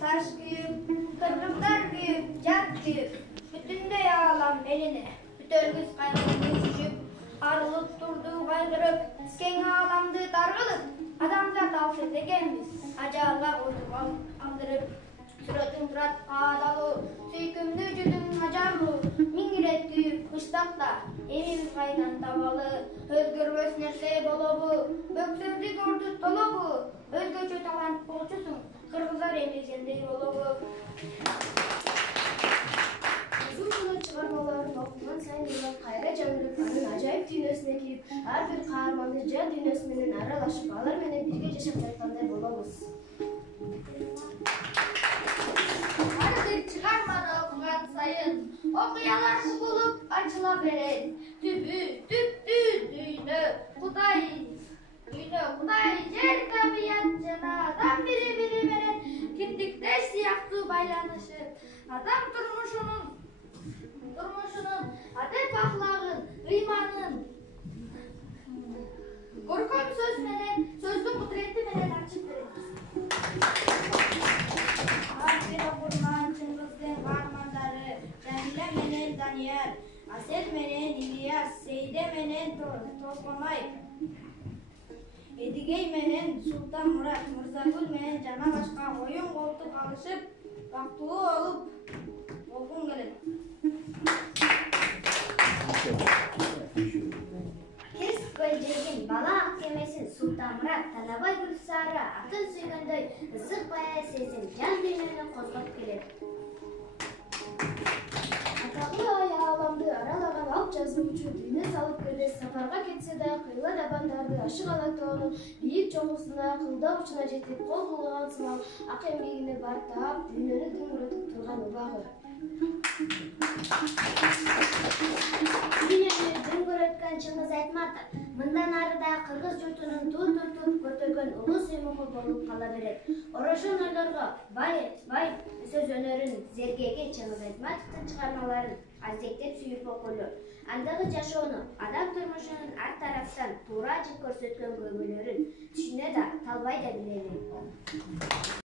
taş kuyup, kırgızlar kuyup, jat kuyup, bütünдөй aalam eline, бүтөлгүс кайгыны düşüp, arılıp durdu kaygırıp, keng aalamdı targılıp, adamzat alsız ekenmiz, acaga koyduk aldırıp, suratın turat ağdalı, süykümlü жүзүң acarlı, миң ирет kuyup, kıştakta, emimiz kaydan tabalı, özgөрбөс нерсе болобу, бөксөздүк орду толобу, өзгөчө талант болчусуң, кыргыздар эми сендей болобу. Uzun yıllar çıkarmalarını okuman sayın yıllar kayra жаңырып, анын ажайып дүйнөсүнө кирип, ар бир каармандын жан дүйнөсү менен аралашып, алар менен бирге жашап жаткандай болобуз. Ар бир чыгарманы окуган сайын, окуялар болуп ачыла берет. Түптүү дүйнө, Кудай, жер, табият жана адам бири-бири менен кимдиктер сыяктуу байланышып, адам турмушунун адеп ахлагын, ыйманын көркөм сөз менен, сөздүн кудурети менен ачып берет. Ар бир окурман Чыңгыздын каармандары Жамиля менен Данияр, Асел менен Ильяс, Сейде менен Толконай, Эдигей менен Султан Мурат, Мырзагүл менен жана башка оюн колтук алышып, бактылуу болуп болгум келет. Кес көлжеген бала ак кемесин Султан Мурат, Танабай Гүлсары атын сүйгөндөй ысык бая сезим жан дүйнөнү козгоп келет. Атаклуу ай ааламды аралаган алып жазуучу дүйнө салып келе сапарга кетсе да кыйла дабандарды ашык ала тоонун бийик чоңгусуна кылда учуна жетип кол булган сымал ак эмгегине бартаап дүйнөнү дүңүрөтүп турган убагы. Дүйнөнү дүңгүрөткөн Чыңгыз Айтматов мындан ары да кыргыз журтунун туу тартып көтөргөн улуу сыймыгы болуп кала берет. Орошон ойлорго бай сөз өнөрүн зергеги Чыңгыз Айтматовдун чыгармаларын азектеп сүйүп окуйлу. Андагы жашоону, адам турмушунун ар тараптан туура ажып көрсөткөн көйгөйлөрүн түшүнө да, талбай да билели.